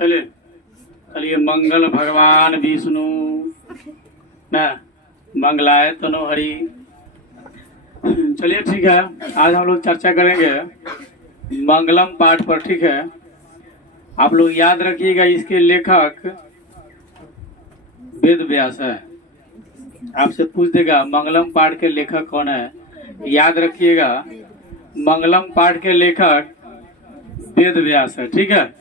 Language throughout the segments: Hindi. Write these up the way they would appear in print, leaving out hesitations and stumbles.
चलिए चलिए मंगल भगवान विष्णु ना मंगलाय तनो हरि। चलिए ठीक है, आज हम लोग चर्चा करेंगे मंगलम पाठ पर। ठीक है, आप लोग याद रखिएगा इसके लेखक वेद व्यास है। आपसे पूछ देगा मंगलम पाठ के लेखक कौन है, याद रखिएगा मंगलम पाठ के लेखक वेद व्यास है। ठीक है,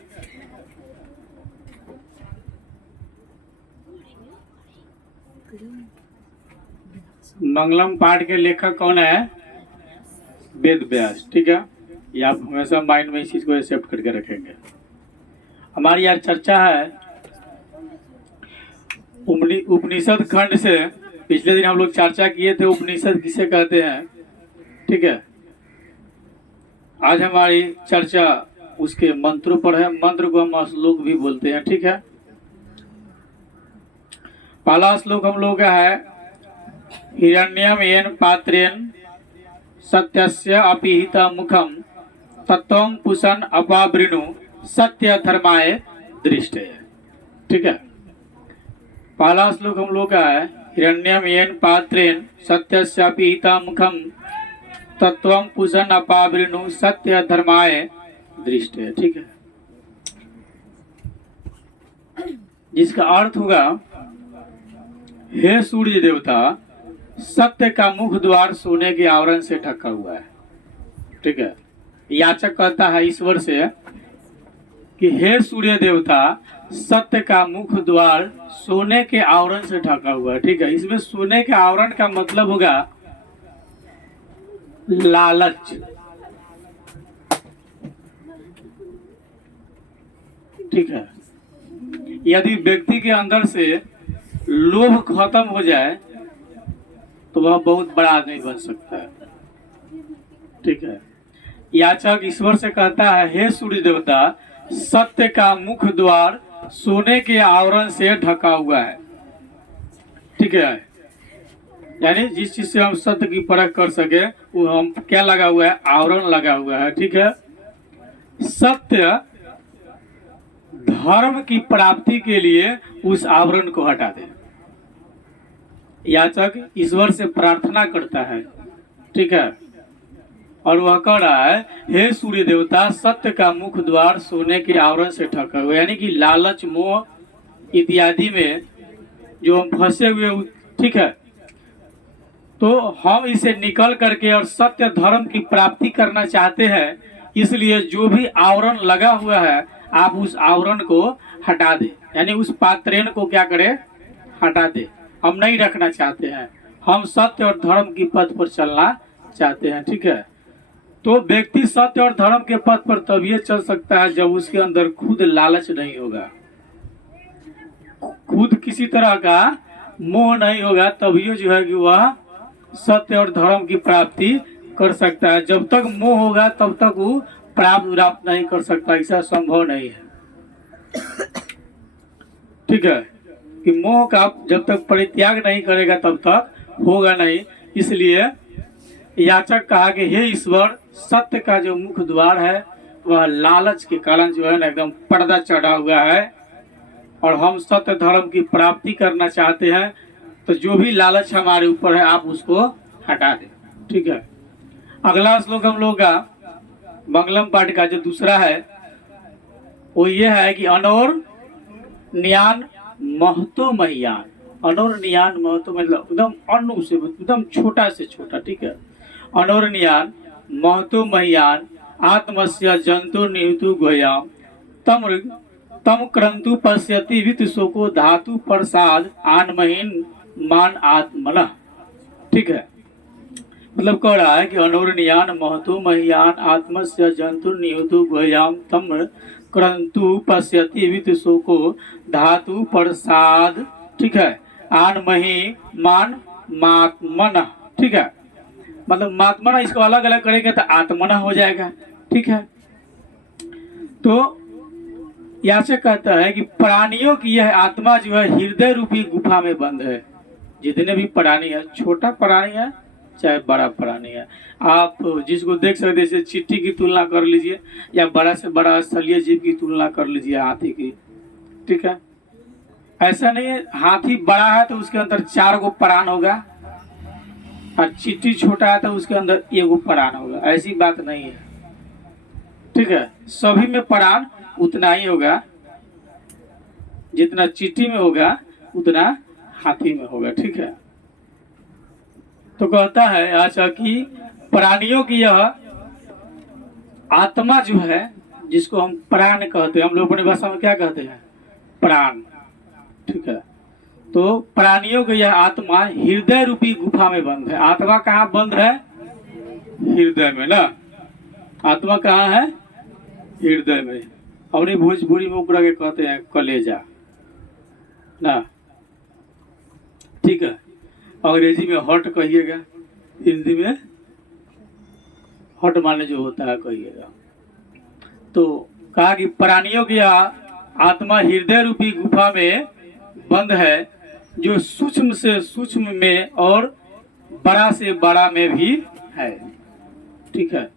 मंगलम पाठ के लेखक कौन है, वेद व्यास। ठीक है, ये आप हमेशा माइंड में इस चीज को एक्सेप्ट करके रखेंगे। हमारी यार चर्चा है उपनिषद खंड से। पिछले दिन हम लोग चर्चा किए थे उपनिषद किसे कहते हैं। ठीक है, आज हमारी चर्चा उसके मंत्रों पर है। मंत्र को हम श्लोक भी बोलते हैं। ठीक है, पहला श्लोक हम लोग का है हिरण्यम येन पात्रेण सत्यस्य अपिहित मुखम तत्वं पुषन् अपावृणु सत्य धर्माय दृष्टे। ठीक है, पहला श्लोक हम लोग का है हिरण्यम येन पात्रेण सत्यस्य अपिहित मुखम तत्वं पुषन् अपावृणु सत्य धर्माय दृष्टे। ठीक है, जिसका अर्थ होगा हे सूर्य देवता, सत्य का मुख द्वार सोने के आवरण से ढका हुआ है। ठीक है, याचक कहता है ईश्वर से कि हे सूर्य देवता, सत्य का मुख द्वार सोने के आवरण से ढका हुआ है। ठीक है, इसमें सोने के आवरण का मतलब होगा लालच। ठीक है, यदि व्यक्ति के अंदर से लोभ खत्म हो जाए तो वह बहुत बड़ा आदमी बन सकता है। ठीक है, याचक ईश्वर से कहता है हे सूर्य देवता, सत्य का मुख द्वार सोने के आवरण से ढका हुआ है। ठीक है, यानी जिस चीज से हम सत्य की परख कर सके वो हम क्या लगा हुआ है, आवरण लगा हुआ है। ठीक है, सत्य धर्म की प्राप्ति के लिए उस आवरण को हटा दे। याचक ईश्वर से प्रार्थना करता है। ठीक है, और वह कह रहा है हे सूर्य देवता, सत्य का मुख द्वार सोने के आवरण से ढका हुआ, यानी कि लालच मोह इत्यादि में जो हम फंसे हुए। ठीक है, तो हम इसे निकल करके और सत्य धर्म की प्राप्ति करना चाहते हैं। इसलिए जो भी आवरण लगा हुआ है आप उस आवरण को हटा दे, यानी उस पात्रेण को क्या करे, हटा दे। हम नहीं रखना चाहते हैं, हम सत्य और धर्म की पथ पर चलना चाहते हैं। ठीक है, तो व्यक्ति सत्य और धर्म के पथ पर तभी चल सकता है जब उसके अंदर खुद लालच नहीं होगा, खुद किसी तरह का मोह नहीं होगा, तभी जो है कि वह सत्य और धर्म की प्राप्ति कर सकता है। जब तक मोह होगा तब तक वो प्राप्त नहीं कर सकता, ऐसा संभव नहीं है। ठीक है, कि मोह का जब तक परित्याग नहीं करेगा तब तक होगा नहीं। इसलिए याचक कहा कि हे ईश्वर, सत्य का जो मुख द्वार है वह लालच के कारण जो है ना एकदम पर्दा चढ़ा हुआ है, और हम सत्य धर्म की प्राप्ति करना चाहते हैं। तो जो भी लालच हमारे ऊपर है आप उसको हटा दें। ठीक है, अगला श्लोक हम लोग का मंगलम पाठ का जो दूसरा है वो ये है कि अनोर न्यान महतो महियान। अनोर न्यान महतो मतलब एकदम अनु से एकदम छोटा से छोटा। ठीक है, अनोर न्यान महतो महियान आत्मस्य जंतु निहितु गोयाम तम क्रंतु पश्यति वित शोको धातु प्रसाद आनमहीन मान आत्मन। ठीक है, मतलब कह रहा है कि अनोरनियान महतो महियान आत्मस्य जंतु निहितु गोयाम तम क्रंतु पश्यति वित शोको धातु प्रसाद। ठीक है, आनमही मान मात्मन। ठीक है, मतलब मात्मना इसको अलग अलग करेंगे तो आत्मना हो जाएगा। ठीक है, तो यहाँ से कहता है कि प्राणियों की यह आत्मा जो है हृदय रूपी गुफा में बंद है। जितने भी प्राणी है, छोटा प्राणी है चाहे बड़ा प्राणी है, आप जिसको देख सकते हैं जैसे चींटी की तुलना कर लीजिए या बड़ा से बड़ा स्थलीय जीव की तुलना कर लीजिए हाथी की, ठीक है, ऐसा नहीं है हाथी बड़ा है तो उसके अंदर 4 गो प्राण होगा और चींटी छोटा है तो उसके अंदर 1 गो प्राण होगा, ऐसी बात नहीं है। ठीक है, सभी में प्राण उतना ही होगा, जितना चींटी में होगा उतना हाथी में होगा। ठीक है, तो कहता है अच्छा कि प्राणियों की यह आत्मा जो है, जिसको हम प्राण कहते हैं, हम लोग अपनी भाषा में क्या कहते हैं, प्राण। ठीक है, तो प्राणियों की यह आत्मा हृदय रूपी गुफा में बंद है। आत्मा कहाँ बंद है, हृदय में ना। आत्मा कहाँ है, हृदय में। अपनी भोजपुरी में ऊपर के कहते हैं कलेजा ना। ठीक है, अंग्रेजी में हर्ट कहिएगा, हिंदी में हर्ट माने जो होता है कहिएगा। तो कहा कि प्राणियों की आत्मा हृदय रूपी गुफा में बंद है, जो सूक्ष्म से सूक्ष्म में और बड़ा से बड़ा में भी है। ठीक है,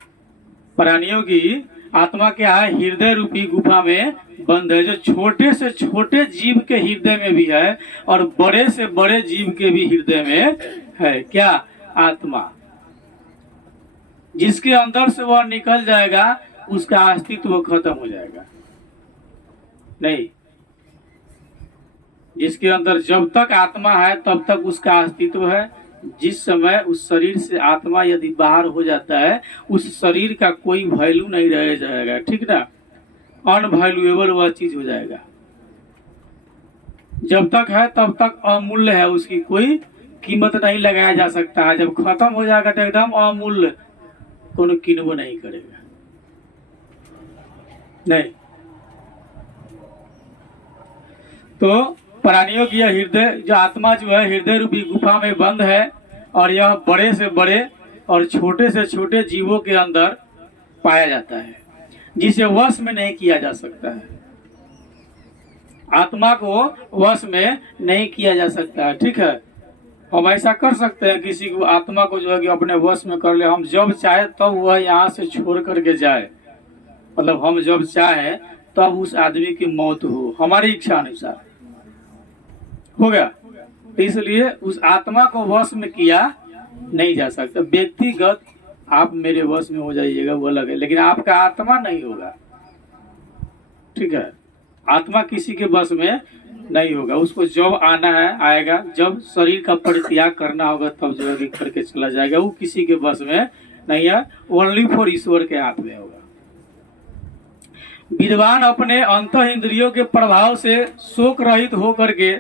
प्राणियों की आत्मा क्या है, हृदय रूपी गुफा में बंद है, जो छोटे से छोटे जीव के हृदय में भी है और बड़े से बड़े जीव के भी हृदय में है। क्या, आत्मा। जिसके अंदर से वह निकल जाएगा उसका अस्तित्व खत्म हो जाएगा। नहीं, जिसके अंदर जब तक आत्मा है तब तक उसका अस्तित्व है। जिस समय उस शरीर से आत्मा यदि बाहर हो जाता है, उस शरीर का कोई वैल्यू नहीं रह जाएगा। ठीक ना, अनवैल्यूएबल वह चीज हो जाएगा। जब तक है तब तक अमूल्य है, उसकी कोई कीमत नहीं लगाया जा सकता है। जब खत्म हो जाएगा तो एकदम अमूल्य, कोनो किनबो नहीं करेगा। नहीं, तो प्राणियों की यह हृदय जो आत्मा जो है हृदय रूपी गुफा में बंद है, और यह बड़े से बड़े और छोटे से छोटे जीवों के अंदर पाया जाता है, जिसे वश में नहीं किया जा सकता है। आत्मा को वश में नहीं किया जा सकता है। ठीक है, हम ऐसा कर सकते हैं किसी को, आत्मा को जो है कि अपने वश में कर ले, हम जब चाहे तब वह यहाँ से छोड़ करके जाए, मतलब हम जब चाहे तब उस आदमी की मौत हो, हमारी इच्छा अनुसार हो गया। इसलिए उस आत्मा को वश में किया नहीं जा सकता। व्यक्तिगत आप मेरे वश में हो जाइएगा वो अलग है, लेकिन आपका आत्मा नहीं होगा। ठीक है, आत्मा किसी के वश में नहीं होगा। उसको जब आना है आएगा, जब शरीर का परित्याग करना होगा तब जो है करके चला जाएगा। वो किसी के वश में नहीं है, ओनली फॉर ईश्वर के हाथ में होगा। विद्वान अपने अंत इंद्रियों के प्रभाव से शोक रहित होकर के,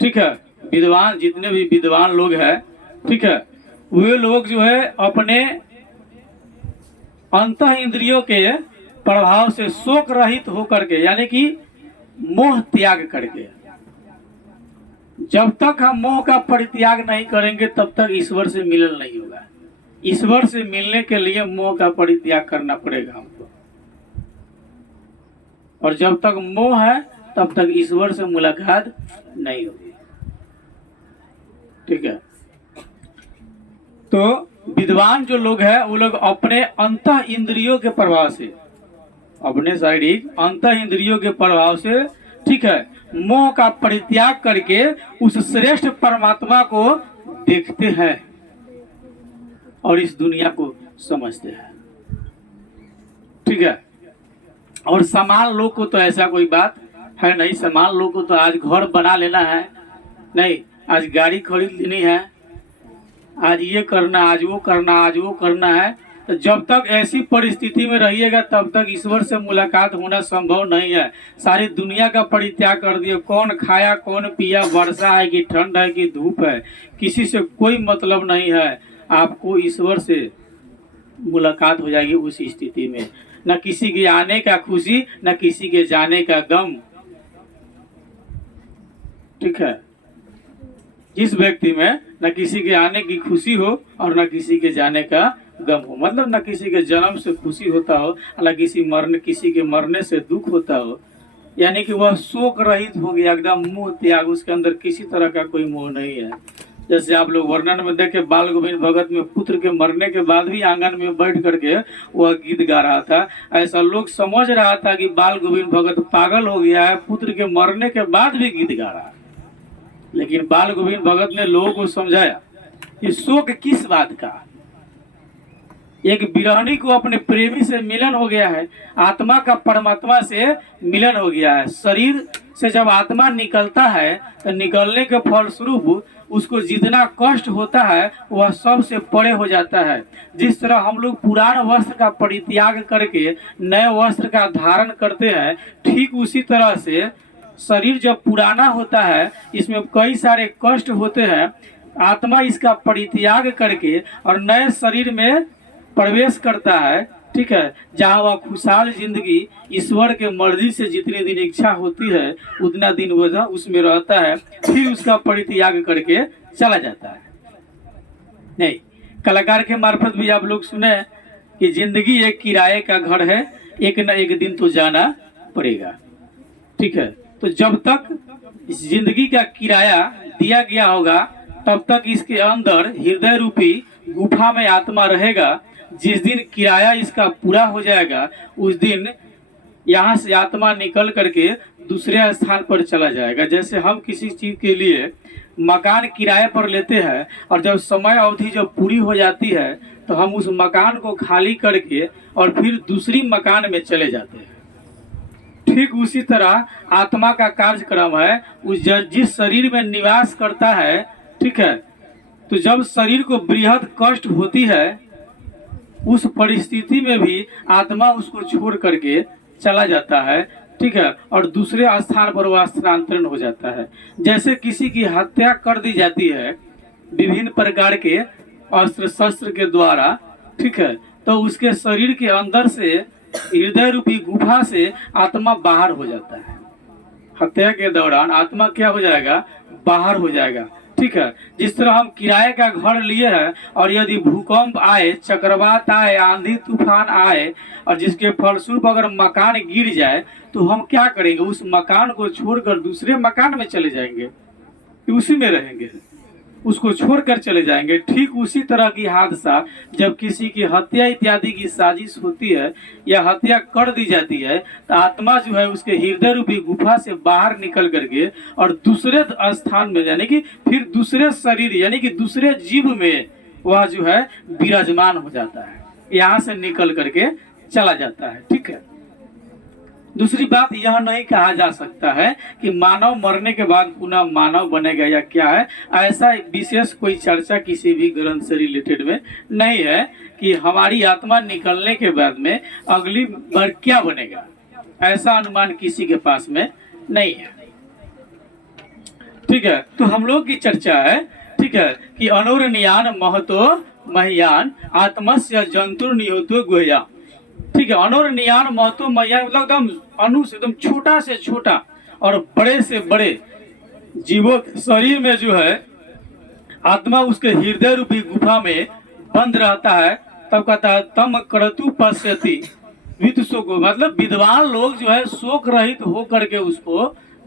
ठीक है, विद्वान जितने भी विद्वान लोग हैं, ठीक है, वे लोग जो है अपने अंत इंद्रियों के प्रभाव से शोक रहित होकर के, यानी कि मोह त्याग करके, जब तक हम मोह का परित्याग नहीं करेंगे तब तक ईश्वर से मिलन नहीं होगा। ईश्वर से मिलने के लिए मोह का परित्याग करना पड़ेगा हमको, और जब तक मोह है तब तक ईश्वर से मुलाकात नहीं होगी। ठीक है, तो विद्वान जो लोग हैं वो लोग अपने अंत इंद्रियों के प्रभाव से, अपने शारीरिक अंत इंद्रियों के प्रभाव से, ठीक है, मोह का परित्याग करके उस श्रेष्ठ परमात्मा को देखते हैं और इस दुनिया को समझते हैं। ठीक है, और समान लोग को तो ऐसा कोई बात है नहीं। समान लोग को तो आज घर बना लेना है, नहीं आज गाड़ी खरीद लेनी है, आज ये करना, आज वो करना, आज वो करना है। तो जब तक ऐसी परिस्थिति में रहिएगा तब तक ईश्वर से मुलाकात होना संभव नहीं है। सारी दुनिया का परित्याग कर दिए, कौन खाया कौन पिया, वर्षा है कि ठंड है कि धूप है, किसी से कोई मतलब नहीं है। आपको ईश्वर से मुलाकात हो जाएगी उस स्थिति में। न किसी के आने का खुशी, न किसी के जाने का गम। ठीक है, जिस व्यक्ति में न किसी के आने की खुशी हो और न किसी के जाने का गम हो, मतलब न किसी के जन्म से खुशी होता हो, न किसी के मरने से दुख होता हो, यानी कि वह शोक रहित हो गया, एकदम मोह त्याग, उसके अंदर किसी तरह का कोई मोह नहीं है। जैसे आप लोग वर्णन में देखे बाल गोविंद भगत में पुत्र के मरने के बाद भी आंगन में बैठ करके वह गीत गा रहा था। ऐसा लोग समझ रहा था कि बाल गोविंद भगत पागल हो गया है, पुत्र के मरने के बाद भी गीत गा रहा है। लेकिन बाल गोविंद भगत ने लोगों को समझाया कि शोक किस बात का। एक विरहणी को अपने प्रेमी से मिलन हो गया है, आत्मा का परमात्मा से मिलन हो गया है। शरीर से जब आत्मा निकलता है तो निकलने के फलस्वरूप उसको जितना कष्ट होता है वह सबसे परे हो जाता है। जिस तरह हम लोग पुराने वस्त्र का परित्याग करके नए वस्त्र का धारण करते हैं, ठीक उसी तरह से शरीर जब पुराना होता है, इसमें कई सारे कष्ट होते हैं, आत्मा इसका परित्याग करके और नए शरीर में प्रवेश करता है, ठीक है, जहाँ वह खुशहाल जिंदगी ईश्वर के मर्जी से जितनी दिन इच्छा होती है उतना दिन वह उसमें रहता है, फिर उसका परित्याग करके चला जाता है। नहीं, कलाकार के मार्फत भी आप लोग सुने कि जिंदगी एक किराए का घर है, एक न एक दिन तो जाना पड़ेगा, ठीक है। तो जब तक इस जिंदगी का किराया दिया गया होगा तब तक इसके अंदर हृदय रूपी गुफा में आत्मा रहेगा। जिस दिन किराया इसका पूरा हो जाएगा उस दिन यहाँ से आत्मा निकल करके दूसरे स्थान पर चला जाएगा। जैसे हम किसी चीज के लिए मकान किराए पर लेते हैं और जब समय अवधि जब पूरी हो जाती है तो हम उस मकान को खाली करके और फिर दूसरी मकान में चले जाते हैं। ठीक उसी तरह आत्मा का कार्यक्रम है, उस जिस शरीर में निवास करता है, ठीक है। तो जब शरीर को बृहद कष्ट होती है उस परिस्थिति में भी आत्मा उसको छोड़ करके चला जाता है, ठीक है, और दूसरे स्थान पर वह स्थानांतरण हो जाता है। जैसे किसी की हत्या कर दी जाती है विभिन्न प्रकार के अस्त्र शस्त्र के द्वारा, ठीक है, तो उसके शरीर के अंदर से हृदय रूपी गुफा से आत्मा बाहर हो जाता है। हत्या के दौरान आत्मा क्या हो जाएगा, बाहर हो जाएगा, ठीक है। जिस तरह हम किराए का घर लिए हैं और यदि भूकंप आए, चक्रवात आए, आंधी तूफान आए और जिसके फलस्वरूप अगर मकान गिर जाए तो हम क्या करेंगे, उस मकान को छोड़कर दूसरे मकान में चले जाएंगे, उसी में रहेंगे, उसको छोड़कर चले जाएंगे। ठीक उसी तरह की हादसा जब किसी की हत्या इत्यादि की साजिश होती है या हत्या कर दी जाती है तो आत्मा जो है उसके हृदय रूपी गुफा से बाहर निकल करके और दूसरे स्थान में यानी कि फिर दूसरे शरीर यानी कि दूसरे जीव में वह जो है विराजमान हो जाता है, यहाँ से निकल करके चला जाता है, ठीक है। दूसरी बात यह नहीं कहा जा सकता है कि मानव मरने के बाद पुनः मानव बनेगा या क्या है, ऐसा विशेष कोई चर्चा किसी भी ग्रंथ से रिलेटेड में नहीं है कि हमारी आत्मा निकलने के बाद में अगली बार क्या बनेगा, ऐसा अनुमान किसी के पास में नहीं है, ठीक है। तो हम लोग की चर्चा है, ठीक है, कि अनुरनियान महतो महियान आत्मस्य जंतुर निहोतो गोया, ठीक है। अनुरनियान महतो महियान मतलब एकदम अनु से एकदम छोटा से छोटा और बड़े से बड़े जीवों के शरीर में जो है आत्मा उसके हृदय रूपी गुफा में बंद रहता है। तब कहता है तम करतु पश्यति विद शोको, मतलब विद्वान लोग जो है शोक रहित हो करके उसको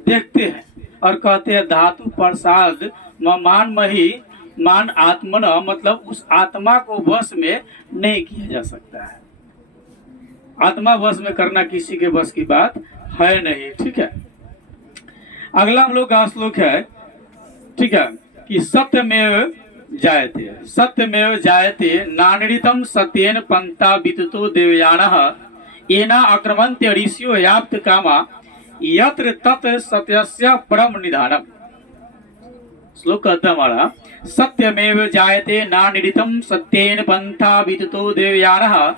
देखते हैं और कहते हैं धातु प्रसाद मान मही मान आत्मन, मतलब उस आत्मा को वश में नहीं किया जा सकता है। आत्मा वश में करना किसी के बस की बात है नहीं, ठीक है। अगला हम लोग का श्लोक है, ठीक है, कि सत्यमेव जायते, सत्यमेव जायते नानृतम सत्येन पंथा विततो देवयानः येना आक्रमन्ते ऋषियो याप्त कामा यत्र तत् सत्यस्य परम निधानम। श्लोक कहता है हमारा, सत्यमेव जायते नानृतम सत्येन पंथा विततो देवयानः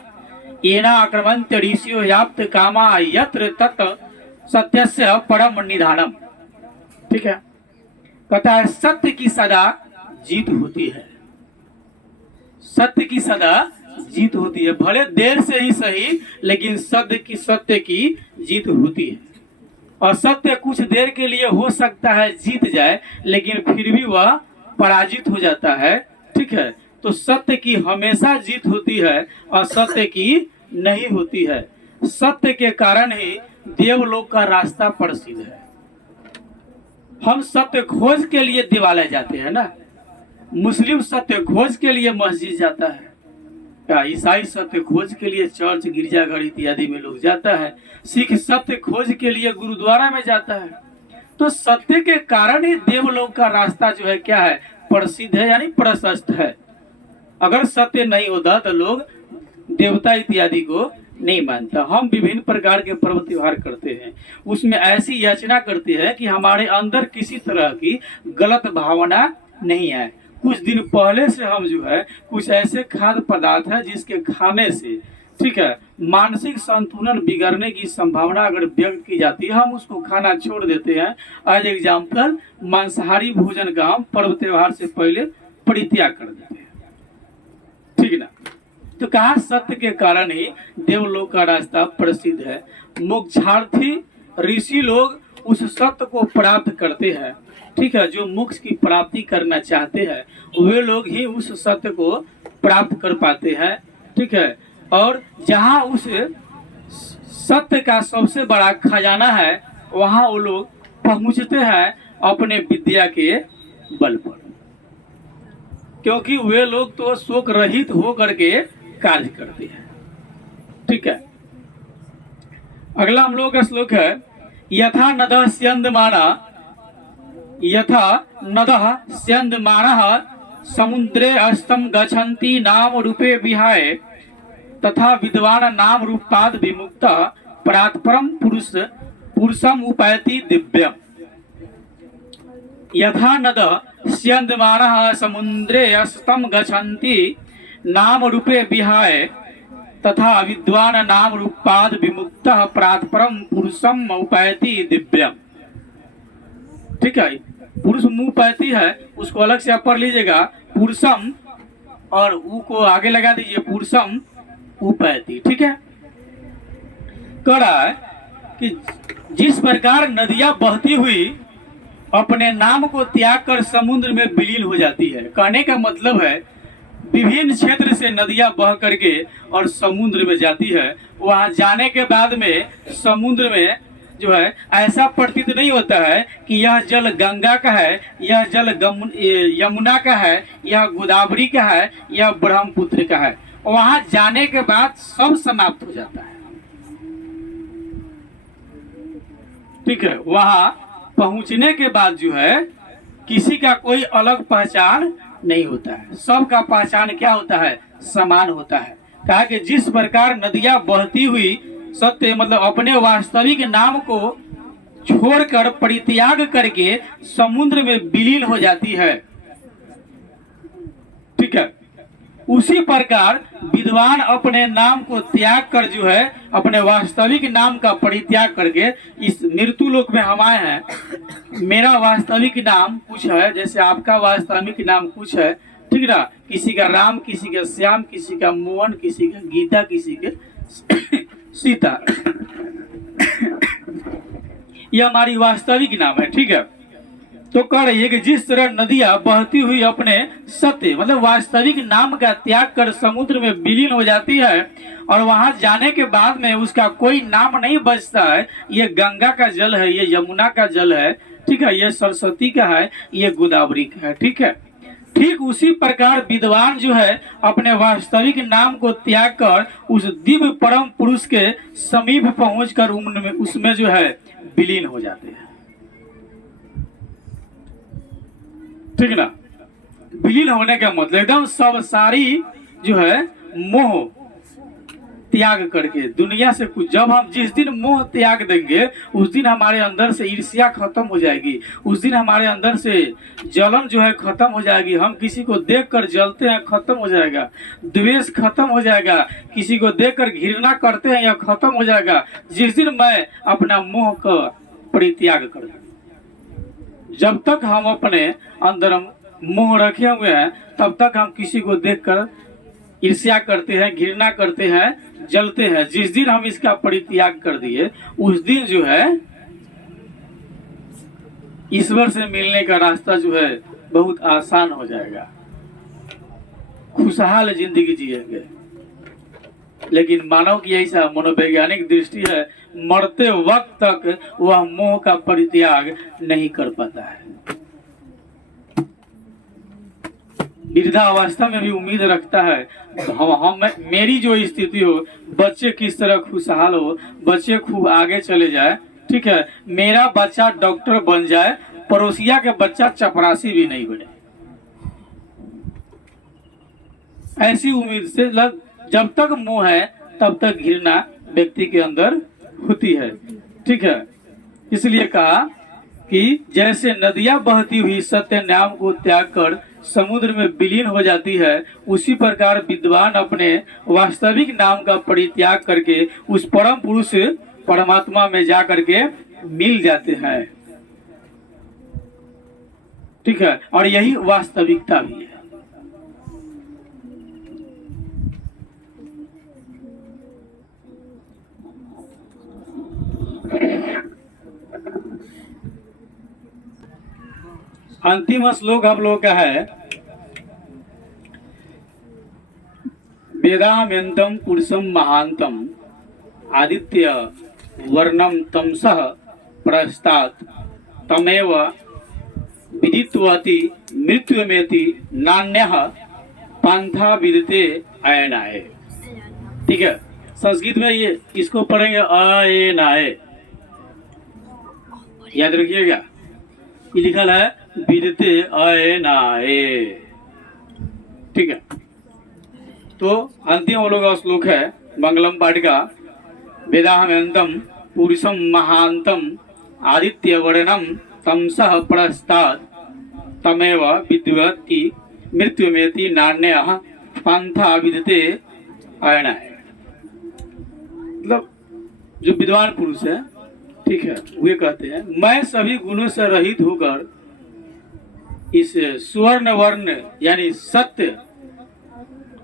येना आक्रमन्ते ऋषियो याप्त कामा यत्र तत् सत्यस्य परम निधानम, ठीक है। कहता है सत्य की सदा जीत होती है, सत्य की सदा जीत होती है, भले देर से ही सही लेकिन सत्य की जीत होती है। और सत्य कुछ देर के लिए हो सकता है जीत जाए लेकिन फिर भी वह पराजित हो जाता है, ठीक है। तो सत्य की हमेशा जीत होती है और सत्य की नहीं होती है। सत्य के कारण ही देवलोक का रास्ता प्रसिद्ध है। हम सत्य खोज के लिए दिवालय जाते हैं ना, मुस्लिम सत्य खोज के लिए मस्जिद जाता है, क्या ईसाई सत्य खोज के लिए चर्च गिरजाघर इत्यादि में लोग जाता है, सिख सत्य खोज के लिए गुरुद्वारा में जाता है। तो सत्य के कारण ही देवलोक का रास्ता जो है क्या है, प्रसिद्ध है, यानी प्रशस्त है। अगर सत्य नहीं होता तो लोग देवता इत्यादि को नहीं मानता। हम विभिन्न प्रकार के पर्व त्योहार करते हैं, उसमें ऐसी याचना करते हैं कि हमारे अंदर किसी तरह की गलत भावना नहीं आए। कुछ दिन पहले से हम जो है कुछ ऐसे खाद्य पदार्थ है जिसके खाने से, ठीक है, मानसिक संतुलन बिगड़ने की संभावना अगर व्यक्त की जाती है, हम उसको खाना छोड़ देते हैं। एज एग्जाम्पल, मांसाहारी भोजन का हम पर्व त्योहार से पहले परित्याग कर देते हैं, ठीक ना। तो कहा सत्य के कारण ही देवलोक का रास्ता प्रसिद्ध है। मोक्षार्थी ऋषि लोग उस सत्य को प्राप्त करते हैं, ठीक है। जो मोक्ष की प्राप्ति करना चाहते हैं वे लोग ही उस सत्य को प्राप्त कर पाते हैं, ठीक है। और जहाँ उस सत्य का सबसे बड़ा खजाना है वहाँ वो लोग पहुँचते हैं अपने विद्या के बल पर, क्योंकि वे लोग तो शोक रहित हो करके कार्य करते हैं, ठीक है। अगला हम लोग का श्लोक है, यथा नदः स्यन्दमाना, यथा नदः स्यन्दमानः समुद्रे अस्तं गच्छन्ति नाम रूपे विहाय तथा विद्वान नाम रूपाद विमुक्त परात्परम पुरुषम उपैति दिव्यम। यथा नदः स्यन्दमानः समुद्रे अस्तं गच्छन्ति नाम रूपे विहाय तथा विद्वान नाम रूपाद विमुक्त परात्परम पुरुषम उपैति दिव्यम, ठीक है। पुरुष मुंह पैती है, उसको अलग से आप पढ़ लीजिएगा, पुरुषम और ऊ को आगे लगा दीजिए, पुरुषम उपैति, ठीक है। कह रहा है कि जिस प्रकार नदियां बहती हुई अपने नाम को त्याग कर समुद्र में विलीन हो जाती है, कहने का मतलब है विभिन्न क्षेत्र से नदियां बह करके और समुद्र में जाती है। वहां जाने के बाद में समुद्र में जो है ऐसा प्रतीत नहीं होता है कि यह जल गंगा का है, यह जल यमुना का है, यह गोदावरी का है, यह ब्रह्मपुत्र का है। वहां जाने के बाद सब समाप्त हो जाता है, ठीक है। वहां पहुंचने के बाद जो है किसी का कोई अलग पहचान नहीं होता है, सबका पहचान क्या होता है, समान होता है। कहा कि जिस प्रकार नदियां बहती हुई सत्य मतलब अपने वास्तविक नाम को छोड़कर परित्याग करके समुद्र में विलीन हो जाती है, ठीक है, उसी प्रकार विद्वान अपने नाम को त्याग कर जो है अपने वास्तविक नाम का परित्याग करके इस मृत्यु लोक में हम आए हैं। मेरा वास्तविक नाम कुछ है, जैसे आपका वास्तविक नाम कुछ है, ठीक ना। किसी का राम, किसी का श्याम, किसी का मोहन, किसी का गीता, किसी के सीता, यह हमारी वास्तविक नाम है, ठीक है। तो कह रही है कि जिस तरह नदियां बहती हुई अपने सत्य मतलब वास्तविक नाम का त्याग कर समुद्र में विलीन हो जाती है और वहां जाने के बाद में उसका कोई नाम नहीं बचता है, ये गंगा का जल है, ये यमुना का जल है, ठीक है, ये सरस्वती का है, ये गोदावरी का है, ठीक है। ठीक उसी प्रकार विद्वान जो है अपने वास्तविक नाम को त्याग कर उस दिव्य परम पुरुष के समीप पहुंचकर उसमें जो है विलीन हो जाते हैं, ठीक ना। विलीन होने का मतलब एकदम सब सारी जो है मोह त्याग करके दुनिया से कुछ, जब हम जिस दिन मोह त्याग देंगे उस दिन हमारे अंदर से ईर्ष्या खत्म हो जाएगी, उस दिन हमारे अंदर से जलन जो है खत्म हो जाएगी, हम किसी को देखकर जलते हैं खत्म हो जाएगा, द्वेष खत्म हो जाएगा, किसी को देखकर घृणा करते हैं यह खत्म हो जाएगा। जिस दिन मैं अपना मोह का परित्याग कर दूं, जब तक हम अपने अंदर मोह रखे हुए हैं तब तक हम किसी को देखकर ईर्ष्या करते हैं, घृणा करते हैं, जलते हैं। जिस दिन हम इसका परित्याग कर दिए उस दिन जो है ईश्वर से मिलने का रास्ता जो है बहुत आसान हो जाएगा, खुशहाल जिंदगी जिएंगे। लेकिन मानव की ऐसा मनोवैज्ञानिक दृष्टि है, मरते वक्त तक वह मोह का परित्याग नहीं कर पाता है। वृद्धावस्था में भी उम्मीद रखता है। हम मेरी जो स्थिति हो, बच्चे किस तरह खुशहाल हो, बच्चे खूब आगे चले जाए, ठीक है, मेरा बच्चा डॉक्टर बन जाए, पड़ोसिया के बच्चा चपरासी भी नहीं बने, ऐसी उम्मीद से जब तक मोह है तब तक घृणा व्यक्ति के अंदर होती है, ठीक है। इसलिए कहा कि जैसे नदियां बहती हुई सत्य नाम को त्याग कर समुद्र में विलीन हो जाती है, उसी प्रकार विद्वान अपने वास्तविक नाम का परित्याग करके उस परम पुरुष परमात्मा में जा करके मिल जाते हैं, ठीक है। और यही वास्तविकता भी है। अंतिम श्लोक आप लोग का है, वेदाम्यंतम पुरुषम महांतम आदित्य वर्णम तमसः प्रस्तात् तमेव विदित्वति मृत्युमेति नान्यः पंथा विदिते अयनाय। ठीक है, संस्कृत में ये इसको पढ़ेंगे अयनाय, याद रखिएगा। ये लिखा है विदिते अयनाय, ठीक है। तो अंतिम वो लोग श्लोक है मंगलम पाठ का, वेदाहमेंतम पुरुषम महांतम आदित्य वर्णम तमसः प्रस्तात् तमेव विद्वति मृत्युमेति नान्यः पंथा विदिते अयनाय। मतलब जो विद्वान पुरुष है, ठीक है, वे कहते हैं मैं सभी गुणों से रहित होकर इस स्वर्ण वर्ण यानी सत्य,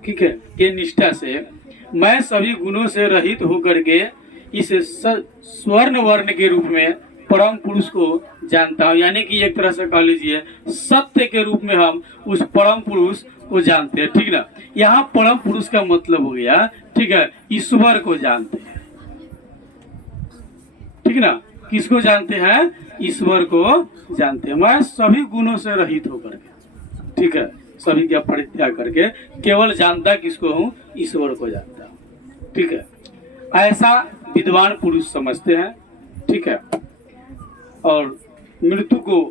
ठीक है, के निष्ठा से मैं सभी गुणों से रहित होकर के इस स्वर्ण वर्ण के रूप में परम पुरुष को जानता हूँ। यानी कि एक तरह से कह लीजिए सत्य के रूप में हम उस परम पुरुष को जानते हैं, ठीक ना। यहाँ परम पुरुष का मतलब हो गया, ठीक है, ईश्वर को जानते हैं, ठीक ना। किसको जानते हैं? ईश्वर को जानते हैं। मैं सभी गुणों से रहित होकर के, ठीक है, सभी का परित्याग करके केवल जानता किसको हूँ? ईश्वर को जानता हूँ, ठीक है। ऐसा विद्वान पुरुष समझते हैं, ठीक है, और मृत्यु को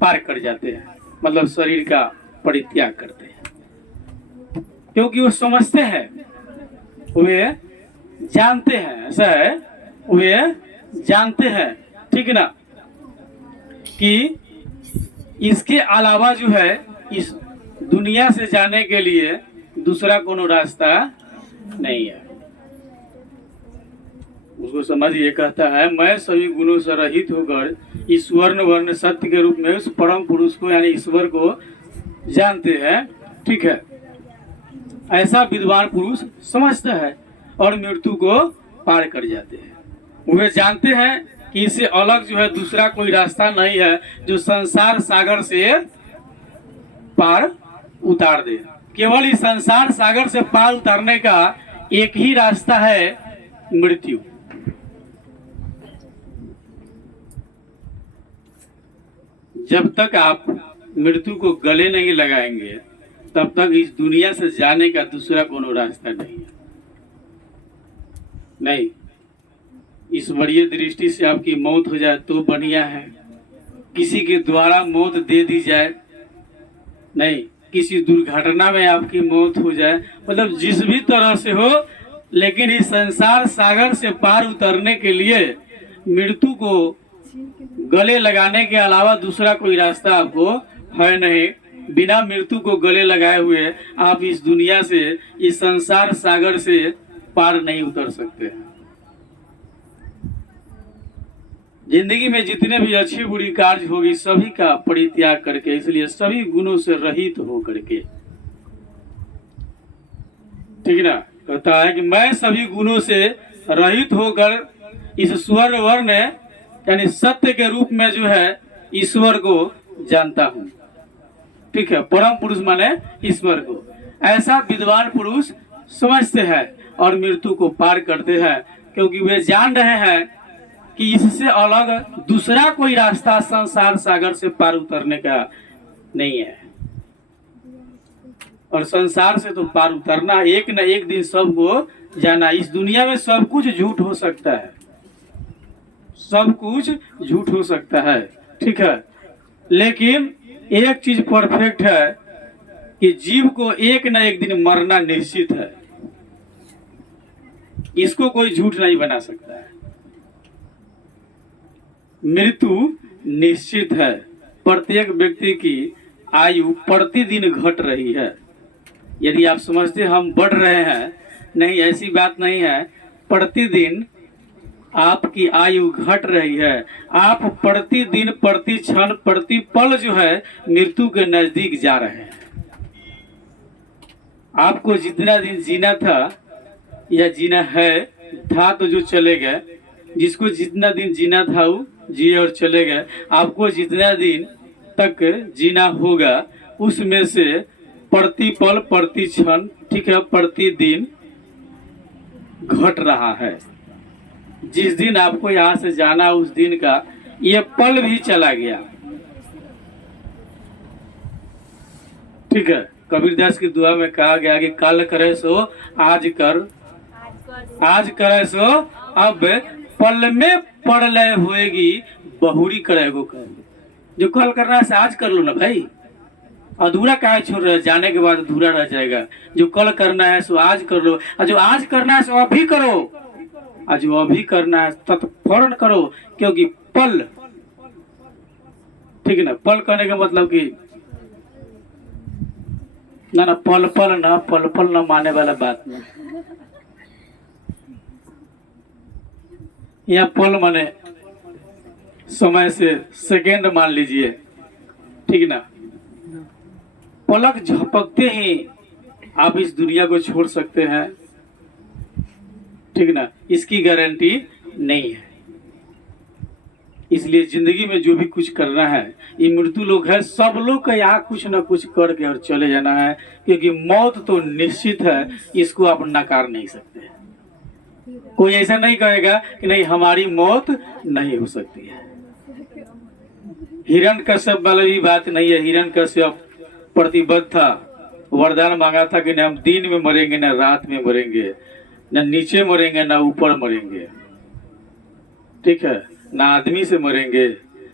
पार कर जाते हैं, मतलब शरीर का परित्याग करते हैं, क्योंकि वो समझते हैं, वे जानते हैं, ऐसा है, वे जानते हैं, ठीक ना, कि इसके अलावा जो है इस दुनिया से जाने के लिए दूसरा कोनो रास्ता नहीं है। उसको समझिए, कहता है मैं सभी गुणों से रहित होकर इस वर्ण वर्ण सत्य के रूप में उस परम पुरुष को यानी ईश्वर को जानते हैं, ठीक है। ऐसा विद्वान पुरुष समझता है और मृत्यु को पार कर जाते हैं। वे जानते हैं कि इससे अलग जो है दूसरा कोई रास्ता नहीं है जो संसार सागर से पार उतार दे। केवल इस संसार सागर से पार उतारने का एक ही रास्ता है, मृत्यु। जब तक आप मृत्यु को गले नहीं लगाएंगे तब तक इस दुनिया से जाने का दूसरा कोनो रास्ता नहीं है। नहीं, ईश्वरीय दृष्टि से आपकी मौत हो जाए तो बढ़िया है, किसी के द्वारा मौत दे दी जाए, नहीं, किसी दुर्घटना में आपकी मौत हो जाए, मतलब जिस भी तरह से हो, लेकिन इस संसार सागर से पार उतरने के लिए मृत्यु को गले लगाने के अलावा दूसरा कोई रास्ता आपको है नहीं। बिना मृत्यु को गले लगाए हुए आप इस दुनिया से, इस संसार सागर से पार नहीं उतर सकते। जिंदगी में जितने भी अच्छी बुरी कार्य होगी सभी का परित्याग करके, इसलिए सभी गुणों से रहित हो करके, ठीक ना, कहता है कि मैं सभी गुणों से रहित होकर इस स्वर्ण वर्ण यानी सत्य के रूप में जो है ईश्वर को जानता हूँ, ठीक है। परम पुरुष माने ईश्वर को। ऐसा विद्वान पुरुष समझते हैं और मृत्यु को पार करते हैं, क्योंकि वे जान रहे हैं कि इससे अलग दूसरा कोई रास्ता संसार सागर से पार उतरने का नहीं है। और संसार से तो पार उतरना, एक न एक दिन सबको जाना। इस दुनिया में सब कुछ झूठ हो सकता है, सब कुछ झूठ हो सकता है, ठीक है, लेकिन एक चीज परफेक्ट है कि जीव को एक न एक दिन मरना निश्चित है। इसको कोई झूठ नहीं बना सकता है। मृत्यु निश्चित है। प्रत्येक व्यक्ति की आयु प्रतिदिन घट रही है। यदि आप समझते हम बढ़ रहे हैं, नहीं, ऐसी बात नहीं है। प्रतिदिन आपकी आयु घट रही है। आप प्रतिदिन, प्रति क्षण, प्रति पल जो है मृत्यु के नजदीक जा रहे हैं। आपको जितना दिन जीना था या जीना है, था तो जो चले गए, जिसको जितना दिन जीना था वो जिए और चले गए। आपको जितना दिन तक जीना होगा उसमें से प्रति पल, प्रति क्षण, ठीक है, प्रतिदिन घट रहा है। जिस दिन आपको यहाँ से जाना, उस दिन का ये पल भी चला गया, ठीक है। कबीरदास की दुआ में कहा गया कि कल करे सो आज कर, आज करे सो अब पल में पड़ लय होएगी, बहुरी करेगो कर। जो कल करना है आज कर लो ना भाई, अधूरा काहे छोड़ रहे, जाने के बाद अधूरा रह जाएगा। जो कल करना है सो आज कर लो, और जो आज करना है सो अभी करो, और जो अभी करना है तत्फौरन करो, क्योंकि पल, ठीक है ना, पल करने का मतलब कि ना पल पल ना, पल पल ना माने वाला बात नहीं। यहाँ पल माने समय से सेकेंड मान लीजिए, ठीक ना। पलक झपकते ही आप इस दुनिया को छोड़ सकते हैं, ठीक ना, इसकी गारंटी नहीं है। इसलिए जिंदगी में जो भी कुछ करना है, ये मृत्यु लोग है, सब लोग का यहाँ कुछ ना कुछ करके और चले जाना है, क्योंकि मौत तो निश्चित है, इसको आप नकार नहीं सकते। कोई ऐसा नहीं कहेगा कि नहीं हमारी मौत नहीं हो सकती है। हिरण्यकश्यप वाला भी बात नहीं है। हिरण्यकश्यप प्रतिबद्ध था, वरदान मांगा था कि न हम दिन में मरेंगे, न रात में मरेंगे, न नीचे मरेंगे, न ऊपर मरेंगे, ठीक है, न आदमी से मरेंगे,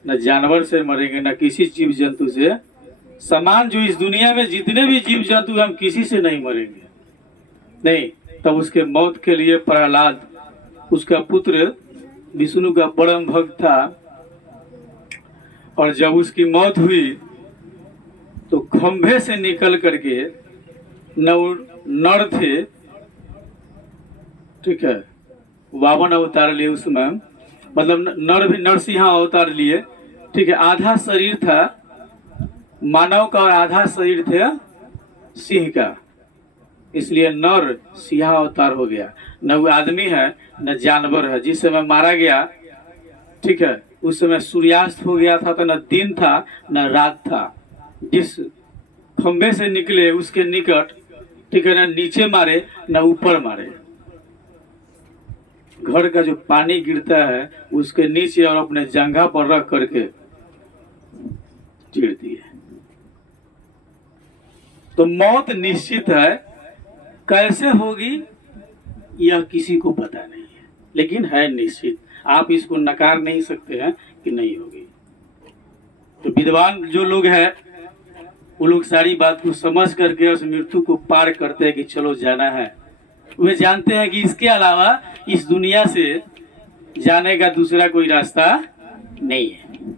न जानवर से मरेंगे, न किसी जीव जंतु से। समान जो इस दुनिया में जितने भी जीव जंतु, हम किसी से नहीं मरेंगे। नहीं, तब उसके मौत के लिए प्रहलाद, उसका पुत्र विष्णु का परम भक्त था, और जब उसकी मौत हुई तो खंभे से निकल करके नर थे, ठीक है, वामन अवतार लिए उसमें, मतलब नर भी नरसिंह अवतार लिए, ठीक है। आधा शरीर था मानव का और आधा शरीर थे सिंह का, इसलिए नर सिंह अवतार हो गया। न वो आदमी है न जानवर है। जिस समय मारा गया, ठीक है, उस समय सूर्यास्त हो गया था, तो न दिन था न रात था। जिस खंभे से निकले उसके निकट, ठीक है, न नीचे मारे न ऊपर मारे। घर का जो पानी गिरता है उसके नीचे और अपने जंघा पर रख करके चीर दिए। तो मौत निश्चित है, कैसे होगी यह किसी को पता नहीं है, लेकिन है निश्चित। आप इसको नकार नहीं सकते हैं कि नहीं होगी। तो विद्वान जो लोग हैं वो लोग सारी बात को समझ करके उस मृत्यु को पार करते हैं कि चलो जाना है। वे जानते हैं कि इसके अलावा इस दुनिया से जाने का दूसरा कोई रास्ता नहीं है।